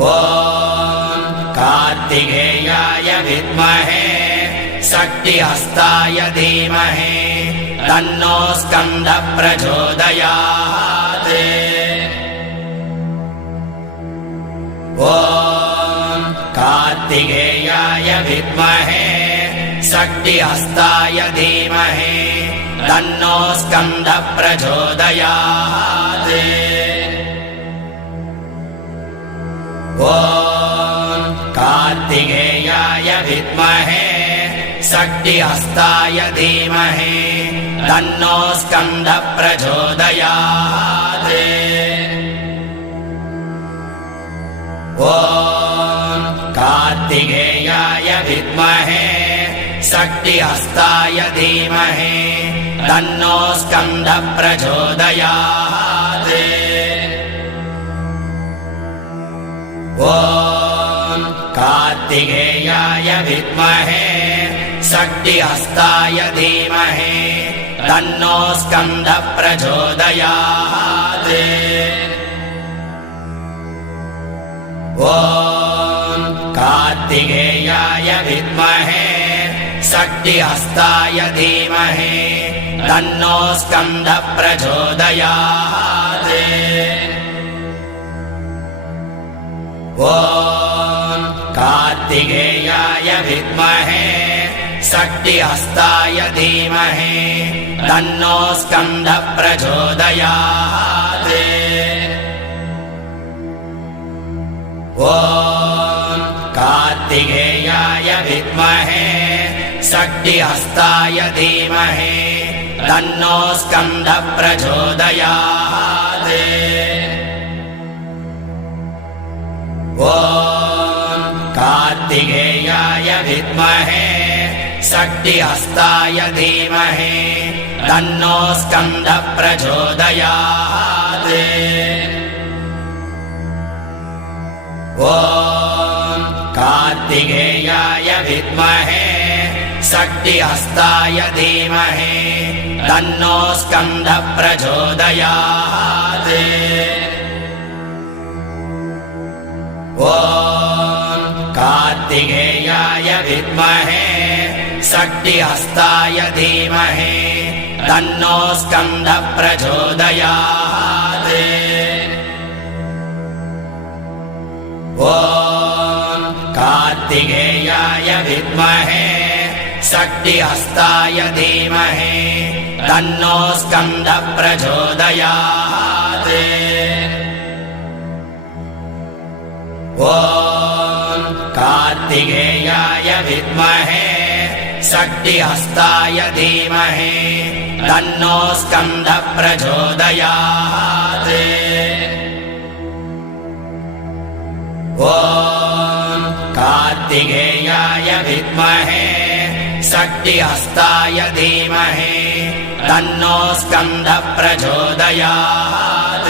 ॐ कार्तिकेयाय विद्महे शक्तिहस्ताय धीमहि तन्नो स्कन्दः प्रचोदयात्। ॐ कार्तिकेयाय विद्महे शक्तिहस्ताय धीमहि तन्नो स्कन्दः प्रचोदयात्। ॐ कार्तिकेयाय विद्महे शक्तिहस्ताय धीमहि तन्नो स्कन्दः प्रचोदयात्। ॐ कार्तिकेयाय विद्महे शक्तिहस्ताय धीमहि तन्नो स्कन्दः प्रचोदयात्। ॐ कार्तिकेयाय विद्महे शक्तिहस्ताय धीमहि तन्नो स्कन्दः प्रचोदयात्। ॐ कार्तिकेयाय विद्महे शक्तिहस्ताय धीमहि तन्नो स्कन्दः प्रचोदयात्। ॐ कार्तिकेयाय विद्महे शक्तिहस्ताय धीमहि तन्नो स्कन्दः प्रचोदयात्। ॐ कार्तिकेयाय विद्महे शक्तिहस्ताय धीमहि तन्नो स्कन्दः प्रचोदयात्। ॐ कार्तिकेयाय विद्महे शक्तिहस्ताय धीमहि तन्नो स्कन्दः प्रचोदयात्। ॐ कार्तिकेयाय विद्महे शक्तिहस्ताय धीमहि तन्नो स्कन्दः प्रचोदयात्। ॐ कार्तिकेयाय विद्महे शक्तिहस्ताय धीमहि तन्नो स्कन्दः प्रचोदयात्। ॐ कार्तिकेयाय विद्महे शक्तिहस्ताय धीमहि तन्नो स्कन्दः प्रचोदयात्। ॐ कार्तिकेयाय विद्महे शक्तिहस्ताय धीमहि तन्नो स्कन्दः प्रचोदयात्। ॐ कार्तिकेयाय विद्महे शक्तिहस्ताय धीमहि तन्नो स्कन्दः प्रचोदयात्।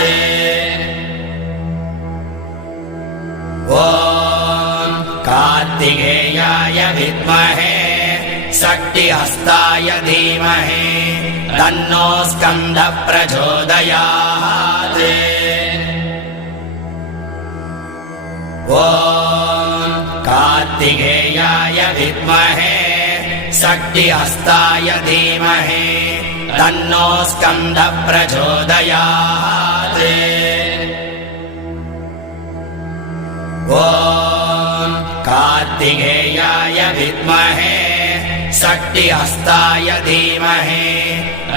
ॐ कार्तिकेयाय विद्महे शक्तिहस्ताय धीमहि तन्नो स्कन्दः प्रचोदयात्। ॐ कार्तिकेयाय विद्महे शक्तिहस्ताय धीमहि तन्नो स्कन्दः प्रचोदयात्। ॐ कार्तिकेयाय विद्महे शक्तिहस्ताय धीमहि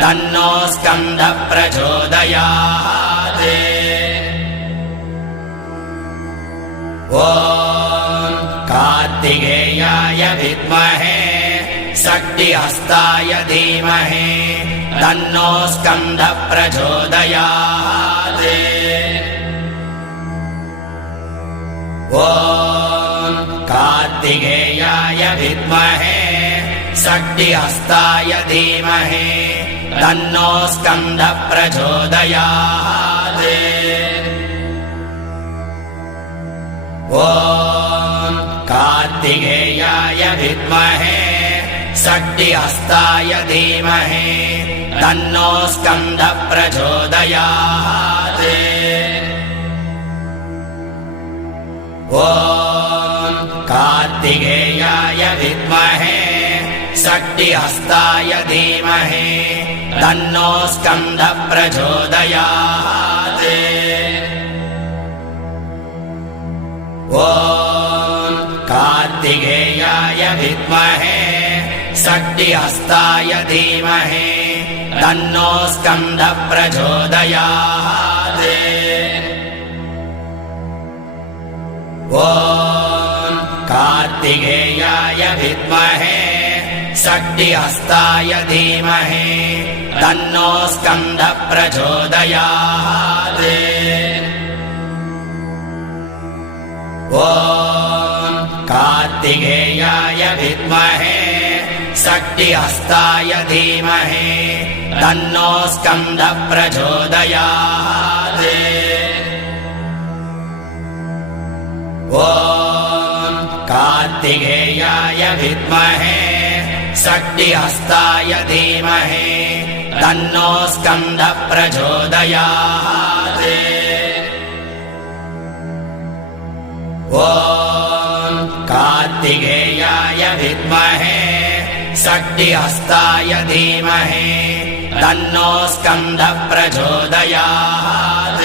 तन्नो स्कन्दः प्रचोदयात्। ॐ कार्तिकेयाय विद्महे शक्तिहस्ताय धीमहि तन्नो स्कन्दः प्रचोदयात्। ॐ कार्तिकेयाय विद्महे शक्तिहस्ताय धीमहि तन्नो स्कन्दः प्रचोदयात्। ॐ कार्तिकेयाय विद्महे शक्तिहस्ताय धीमहि तन्नो स्कन्दः प्रचोदयात्। कार्तिकेयाय विद्महे शक्तिहस्ताय धीमहि तन्नो स्कन्दः प्रचोदयात्। ॐ कार्तिकेयाय विद्महे शक्तिहस्ताय धीमहि तन्नो स्कन्दः प्रचोदयात्। ॐ कार्तिकेयाय विद्महे शक्तिहस्ताय धीमहि तन्नो स्कन्दः प्रचोदयात्। ॐ कार्तिकेयाय विद्महे शक्तिहस्ताय धीमहि तन्नो स्कन्दः प्रचोदयात्। ॐ कार्तिकेयाय विद्महे शक्तिहस्ताय धीमहि तन्नो स्कन्दः प्रचोदयात्। ॐ कार्तिकेयाय विद्महे शक्तिहस्ताय धीमहि तन्नो स्कन्दः प्रचोदयात्।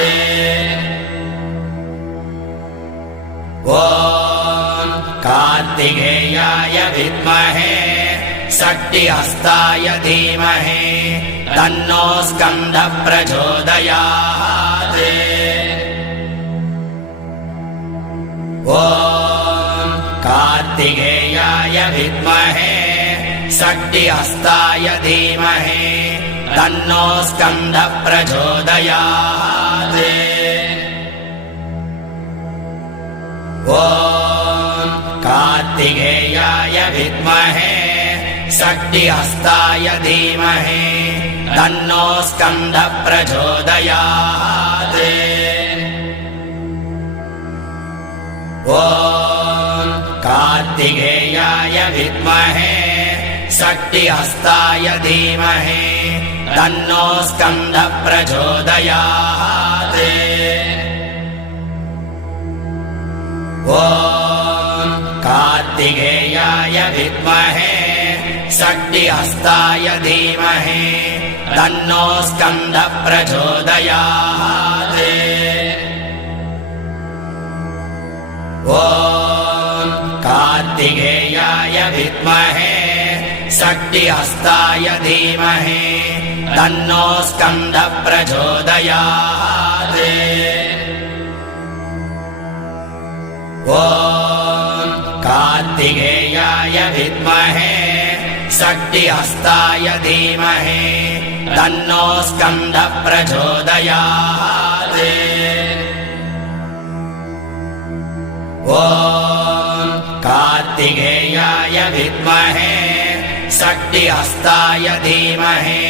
ॐ कार्तिकेयाय विद्महे शक्तिहस्ताय धीमहि तन्नो स्कन्दः प्रचोदयात्। ॐ कार्तिकेयाय विद्महे शक्तिहस्ताय धीमहि तन्नो स्कन्दः प्रचोदयात्। ॐ कार्तिकेयाय विद्महे शक्तिहस्ताय धीमहि तन्नो स्कन्दः प्रचोदयात्। ॐ कार्तिकेयाय विद्महे शक्तिहस्ताय धीमहि तन्नो स्कन्दः प्रचोदयात्। ॐ कार्तिकेयाय विद्महे शक्तिहस्ताय धीमहि तन्नो स्कन्दः प्रचोदयात्। ॐ कार्तिकेयाय विद्महे शक्तिहस्ताय धीमहि तन्नो स्कन्दः प्रचोदयात्। ॐ कार्तिकेयाय विद्महे शक्तिहस्ताय धीमहि तन्नो स्कन्दः प्रचोदयात्। ॐ कार्तिकेयाय विद्महे शक्तिहस्ताय धीमहि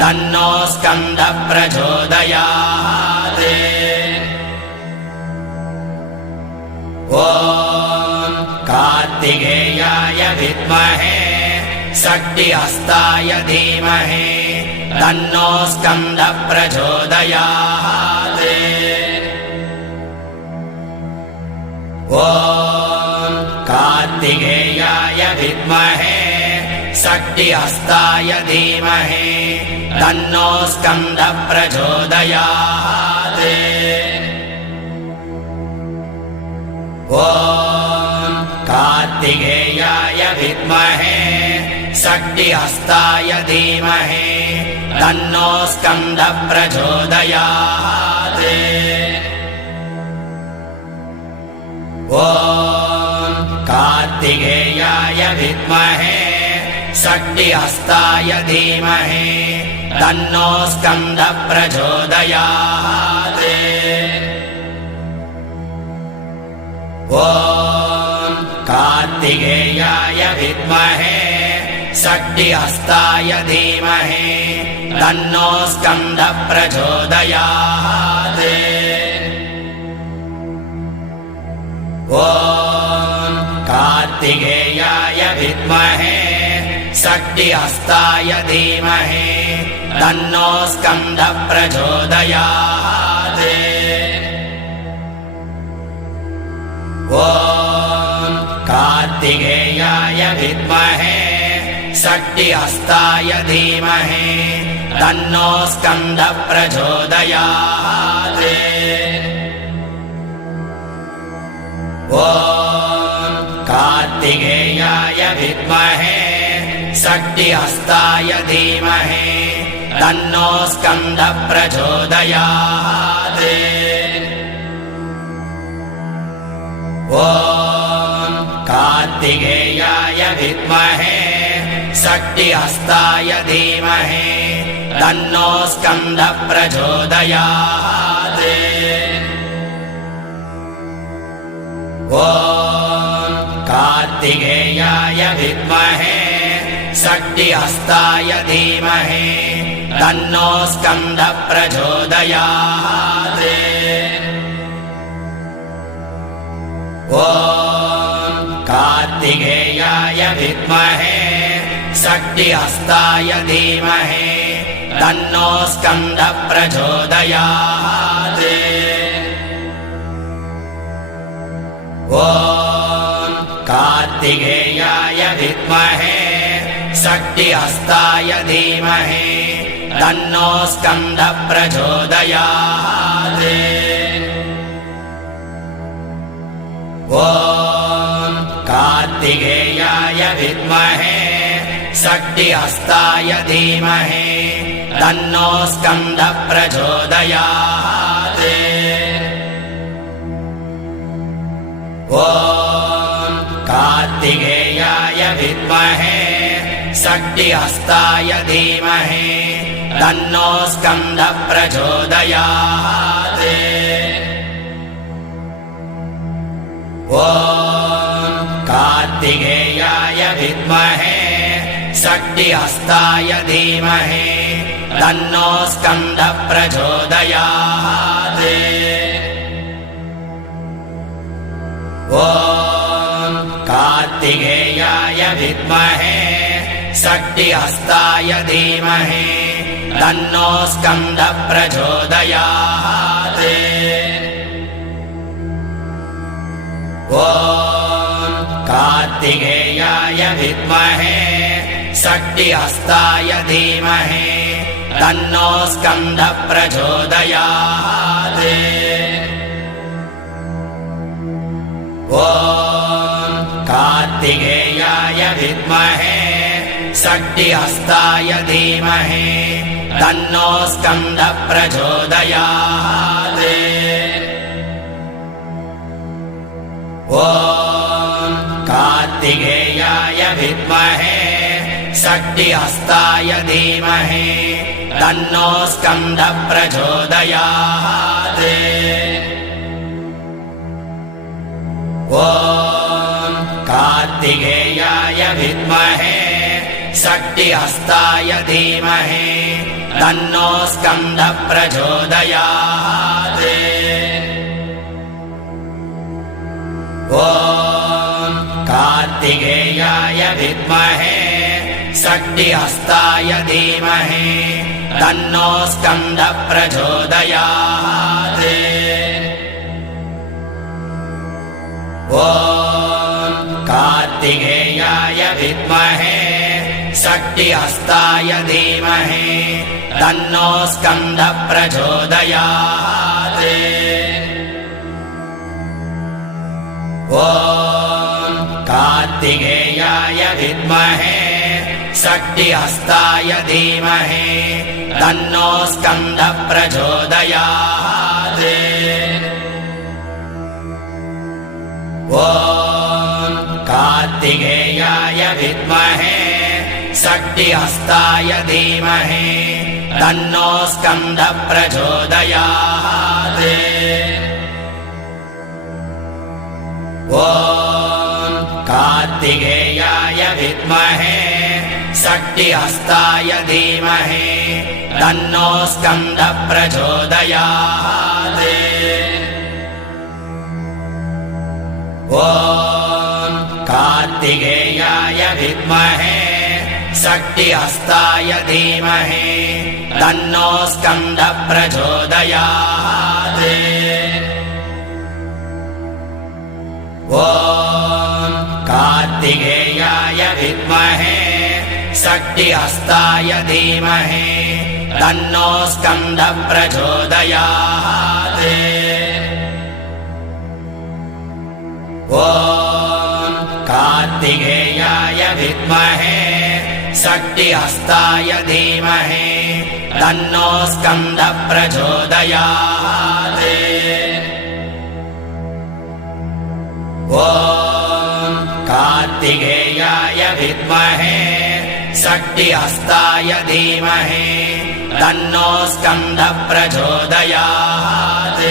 तन्नो स्कन्दः प्रचोदयात्। ॐ कार्तिकेयाय विद्महे शक्तिहस्ताय धीमहि तन्नो स्कन्दः प्रचोदयात्। ॐ कार्तिकेयाय विद्महे शक्तिहस्ताय धीमहि तन्नो स्कन्दः प्रचोदयात्। ॐ कार्तिकेयाय विद्महे शक्तिहस्ताय धीमहि तन्नो स्कन्दः प्रचोदयात्। ॐ कार्तिकेयाय विद्महे शक्तिहस्ताय धीमहि तन्नो स्कन्दः प्रचोदयात्। ॐ कार्तिकेयाय विद्महे शक्तिहस्ताय धीमहि तन्नो स्कन्दः प्रचोदयात्। ॐ कार्तिकेयाय विद्महे शक्तिहस्ताय धीमहि तन्नो स्कन्दः प्रचोदयात्। ॐ कार्तिकेयाय विद्महे शक्तिहस्ताय धीमहि तन्नो स्कन्दः प्रचोदयात्। ॐ कार्तिकेयाय विद्महे शक्तिहस्ताय धीमहि तन्नो स्कन्दः प्रचोदयात्। ॐ कार्तिकेयाय विद्महे शक्तिहस्ताय धीमहि तन्नो स्कन्दः प्रचोदयात्। ॐ कार्तिकेयाय विद्महे शक्तिहस्ताय धीमहि तन्नो स्कन्दः प्रचोदयात्। ॐ कार्तिकेयाय विद्महे शक्तिहस्ताय धीमहि तन्नो स्कन्दः प्रचोदयात्। ॐ कार्तिकेयाय विद्महे शक्तिहस्ताय धीमहि तन्नो स्कन्दः प्रचोदयात्। ॐ कार्तिकेयाय विद्महे शक्तिहस्ताय धीमहि तन्नो स्कन्दः प्रचोदयात्। ॐ कार्तिकेयाय विद्महे शक्तिहस्ताय धीमहि तन्नो स्कन्दः प्रचोदयात्। ॐ कार्तिकेयाय विद्महे शक्तिहस्ताय धीमहि तन्नो स्कन्दः प्रचोदयात्। ॐ कार्तिकेयाय विद्महे शक्तिहस्ताय धीमहि तन्नो स्कन्दः प्रचोदयात्। ॐ कार्तिकेयाय विद्महे शक्तिहस्ताय धीमहि तन्नो स्कन्दः प्रचोदयात्। ॐ कार्तिकेयाय विद्महे शक्तिहस्ताय धीमहि तन्नो स्कन्दः प्रचोदयात्। ॐ कार्तिकेयाय विद्महे शक्तिहस्ताय धीमहि तन्नो स्कन्दः प्रचोदयात्। ॐ कार्तिकेयाय विद्महे शक्तिहस्ताय धीमहि तन्नो स्कन्दः प्रचोदयात्। ॐ कार्तिकेयाय विद्महे शक्तिहस्ताय धीमहि तन्नो स्कन्दः प्रचोदयात्। ॐ कार्तिकेयाय विद्महे शक्तिहस्ताय धीमहि तन्नो स्कन्दः प्रचोदयात्। ॐ कार्तिकेयाय विद्महे शक्तिहस्ताय धीमहि तन्नो स्कन्दः प्रचोदयात्। ॐ कार्तिकेयाय विद्महे शक्तिहस्ताय धीमहि तन्नो स्कन्दः प्रचोदयात्। ॐ कार्तिकेयाय विद्महे शक्तिहस्ताय धीमहि तन्नो स्कन्दः प्रचोदयात्। ॐ कार्तिकेयाय विद्महे शक्तिहस्ताय धीमहि तन्नो स्कन्दः प्रचोदयात्। ॐ कार्तिकेयाय विद्महे शक्तिहस्ताय धीमहि तन्नो स्कन्दः प्रचोदयात्। ॐ कार्तिकेयाय विद्महे शक्तिहस्ताय धीमहि तन्नो स्कन्दः प्रचोदयात्। ॐ कार्तिकेयाय विद्महे शक्तिहस्ताय धीमहि तन्नो स्कन्दः प्रचोदयात्।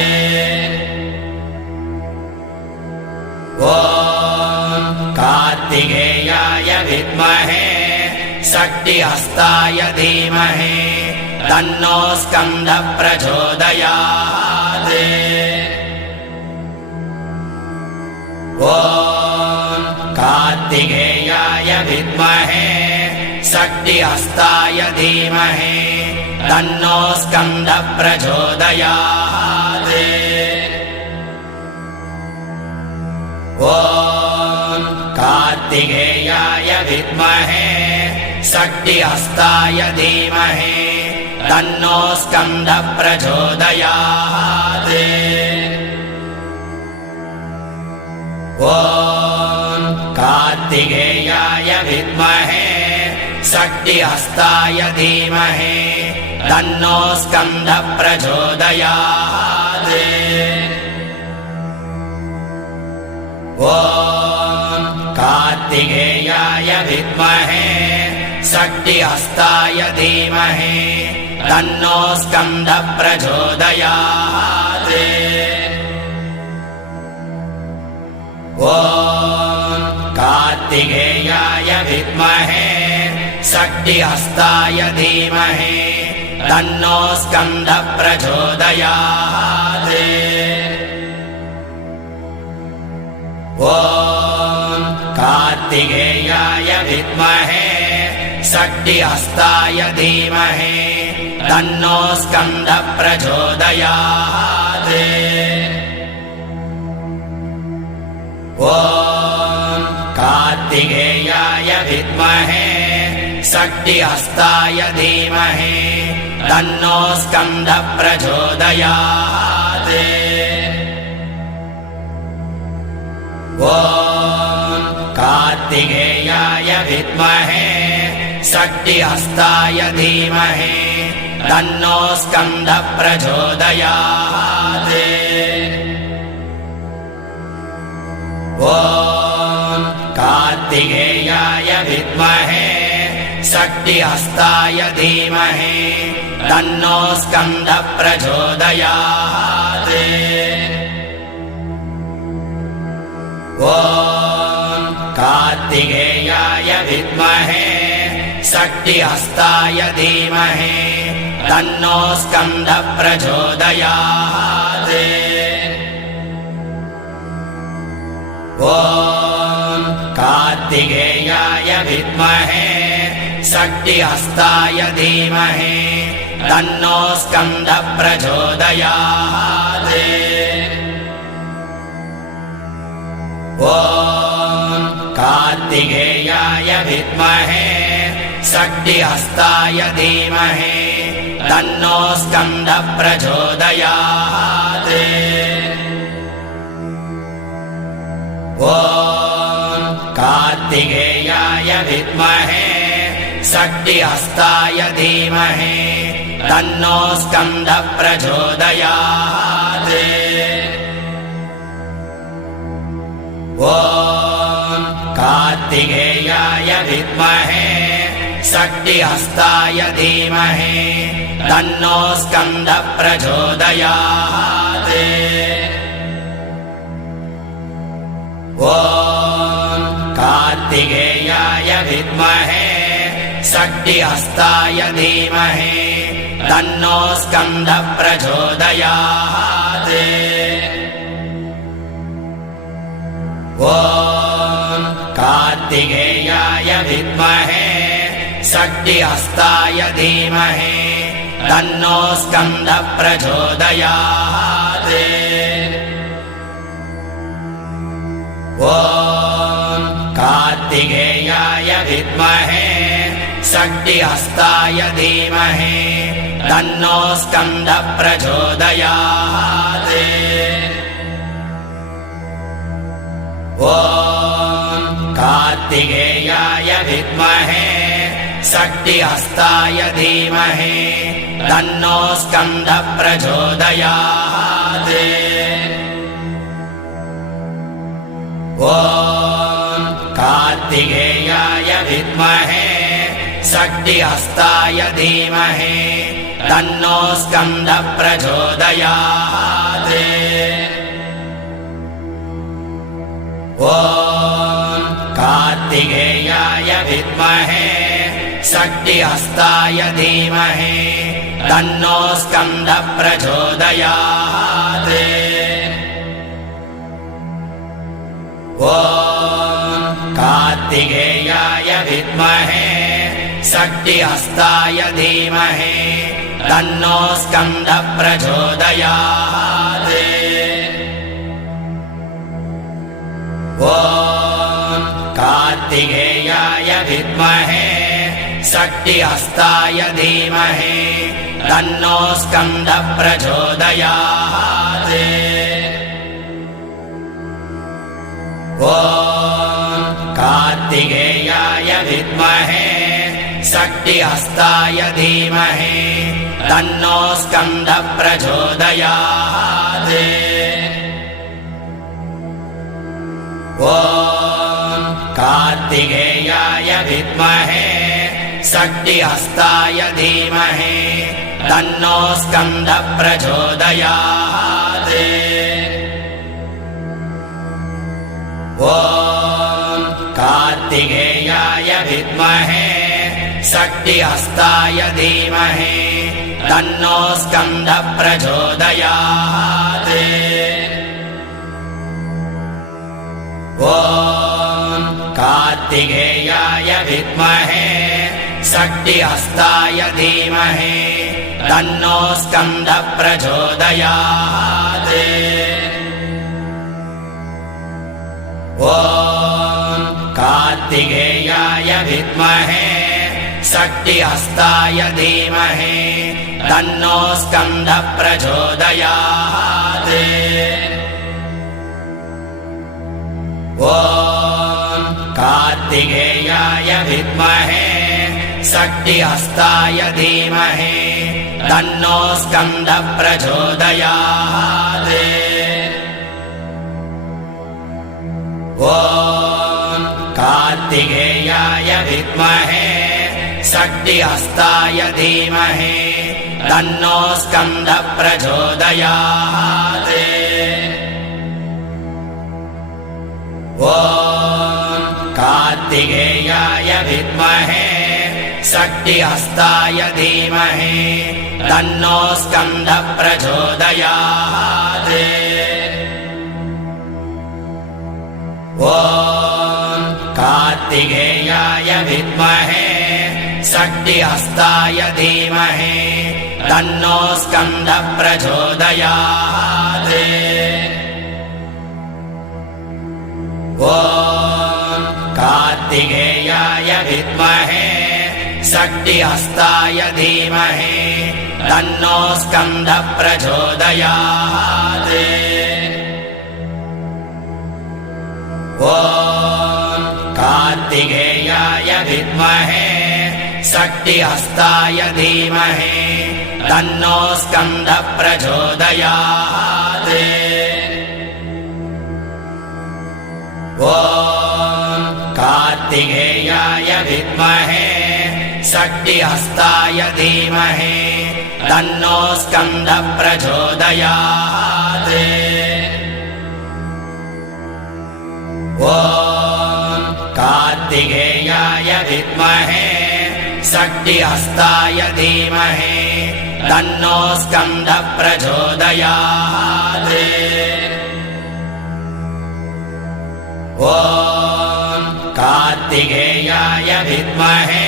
ॐ कार्तिकेयाय विद्महे शक्तिहस्ताय धीमहि तन्नो स्कन्दः प्रचोदयात्। ॐ कार्तिकेयाय विद्महे शक्तिहस्ताय धीमहि तन्नो स्कन्दः प्रचोदयात्। ॐ कार्तिकेयाय विद्महे शक्तिहस्ताय धीमहि तन्नो स्कन्दः प्रचोदयात्। ॐ कार्तिकेयाय विद्महे शक्तिहस्ताय धीमहि तन्नो स्कन्दः प्रचोदयात्। ॐ कार्तिकेयाय विद्महे शक्तिहस्ताय धीमहि तन्नो स्कन्दः प्रचोदयात्। ॐ कार्तिकेयाय विद्महे शक्तिहस्ताय धीमहि तन्नो स्कन्दः प्रचोदयात्। ॐ कार्तिकेयाय विद्महे शक्तिहस्ताय धीमहि तन्नो स्कन्दः प्रचोदयात्। ॐ कार्तिकेयाय विद्महे शक्तिहस्ताय धीमहि तन्नो स्कन्दः प्रचोदयात्। ॐ कार्तिकेयाय विद्महे शक्तिहस्ताय धीमहि तन्नो स्कन्दः प्रचोदयात्। ॐ कार्तिकेयाय विद्महे शक्तिहस्ताय धीमहि तन्नो स्कन्दः प्रचोदयात्। ॐ कार्तिकेयाय विद्महे शक्तिहस्ताय धीमहि तन्नो स्कन्दः प्रचोदयात्। ॐ कार्तिकेयाय विद्महे शक्तिहस्ताय धीमहि तन्नो स्कन्दः प्रचोदयात्। ॐ कार्तिकेयाय विद्महे शक्तिहस्ताय धीमहि तन्नो स्कन्दः प्रचोदयात्। ॐ कार्तिकेयाय विद्महे शक्तिहस्ताय धीमहि तन्नो स्कन्दः प्रचोदयात्। ॐ कार्तिकेयाय विद्महे शक्तिहस्ताय धीमहि तन्नो स्कन्दः प्रचोदयात्। ॐ कार्तिकेयाय विद्महे शक्तिहस्ताय धीमहि तन्नो स्कन्दः प्रचोदयात्। ॐ कार्तिकेयाय विद्महे शक्तिहस्ताय धीमहि तन्नो स्कन्दः प्रचोदयात्। ॐ कार्तिकेयाय विद्महे शक्तिहस्ताय धीमहि तन्नो स्कन्दः प्रचोदयात्। ॐ कार्तिकेयाय विद्महे शक्तिहस्ताय धीमहि तन्नो स्कन्दः प्रचोदयात्। ॐ कार्तिकेयाय विद्महे शक्तिहस्ताय धीमहि तन्नो स्कन्दः प्रचोदयात्। ॐ कार्तिकेयाय विद्महे शक्तिहस्ताय धीमहि तन्नो स्कन्दः प्रचोदयात्। ॐ कार्तिकेयाय विद्महे शक्तिहस्ताय धीमहि तन्नो स्कन्दः प्रचोदयात्। ॐ कार्तिकेयाय विद्महे शक्तिहस्ताय धीमहि तन्नो स्कन्दः प्रचोदयात्। ॐ कार्तिकेयाय विद्महे शक्तिहस्ताय धीमहि तन्नो स्कन्दः प्रचोदयात्। ॐ कार्तिकेयाय विद्महे शक्तिहस्ताय धीमहि तन्नो स्कन्दः प्रचोदयात्। ॐ कार्तिकेयाय विद्महे शक्तिहस्ताय धीमहि तन्नो स्कन्दः प्रचोदयात्। ॐ कार्तिकेयाय विद्महे शक्तिहस्ताय धीमहि तन्नो स्कन्दः प्रचोदयात्। ॐ कार्तिकेयाय विद्महे शक्तिहस्ताय धीमहि तन्नो स्कन्दः प्रचोदयात्। ॐ कार्तिकेयाय विद्महे शक्तिहस्ताय धीमहि तन्नो स्कन्दः प्रचोदयात्। ॐ कार्तिकेयाय विद्महे शक्तिहस्ताय धीमहि तन्नो स्कन्दः प्रचोदयात्। ॐ कार्तिकेयाय विद्महे शक्तिहस्ताय धीमहि तन्नो स्कन्दः प्रचोदयात्। ॐ कार्तिकेयाय विद्महे शक्तिहस्ताय धीमहि तन्नो स्कन्दः प्रचोदयात्। ॐ कार्तिकेयाय विद्महे शक्तिहस्ताय धीमहि तन्नो स्कन्दः प्रचोदयात्। ॐ कार्तिकेयाय विद्महे शक्तिहस्ताय धीमहि तन्नो स्कन्दः प्रचोदयात्। ॐ कार्तिकेयाय विद्महे शक्तिहस्ताय धीमहि तन्नो स्कन्दः प्रचोदयात्। ॐ कार्तिकेयाय विद्महे शक्तिहस्ताय धीमहि तन्नो स्कन्दः प्रचोदयात्। ॐ कार्तिकेयाय विद्महे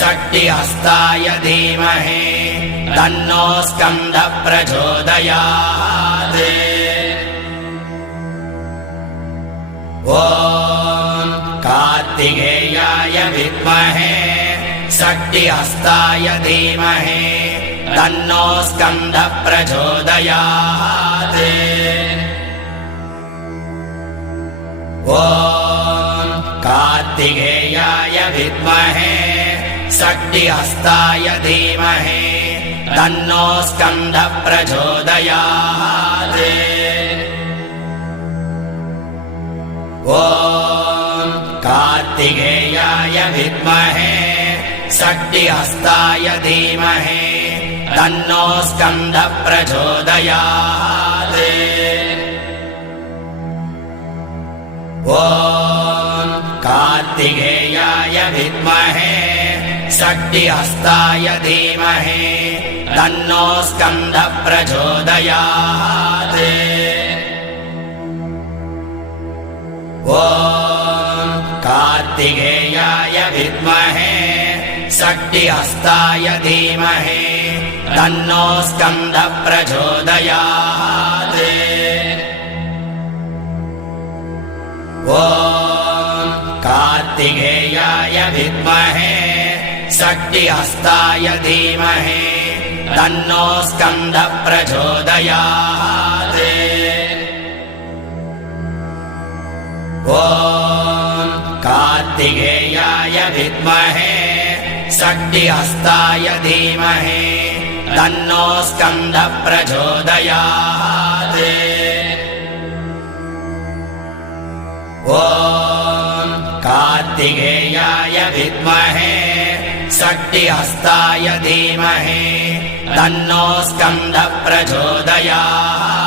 शक्तिहस्ताय धीमहि तन्नो स्कन्दः प्रचोदयात्। ॐ कार्तिकेयाय विद्महे शक्तिहस्ताय धीमहि तन्नो स्कन्दः प्रचोदयात्। ॐ कार्तिकेयाय विद्महे शक्तिहस्ताय धीमहि तन्नो स्कन्दः प्रचोदयात्। ॐ कार्तिकेयाय विद्महे शक्तिहस्ताय धीमहि तन्नो स्कन्दः प्रचोदयात्। ॐ कार्तिकेयाय विद्महे शक्तिहस्ताय धीमहि तन्नो स्कन्दः प्रचोदयात्। ॐ कार्तिकेयाय विद्महे शक्तिहस्ताय धीमहि तन्नो स्कन्दः प्रचोदयात्। ॐ कार्तिकेयाय विद्महे शक्तिहस्ताय धीमहि तन्नो स्कन्दः प्रचोदयात्। ॐ कार्तिकेयाय विद्महे शक्तिहस्ताय धीमहि तन्नो स्कन्दः प्रचोदयात्। ॐ कार्तिकेयाय विद्महे शक्तिहस्ताय धीमहि तन्नो स्कन्दः प्रचोदयात्।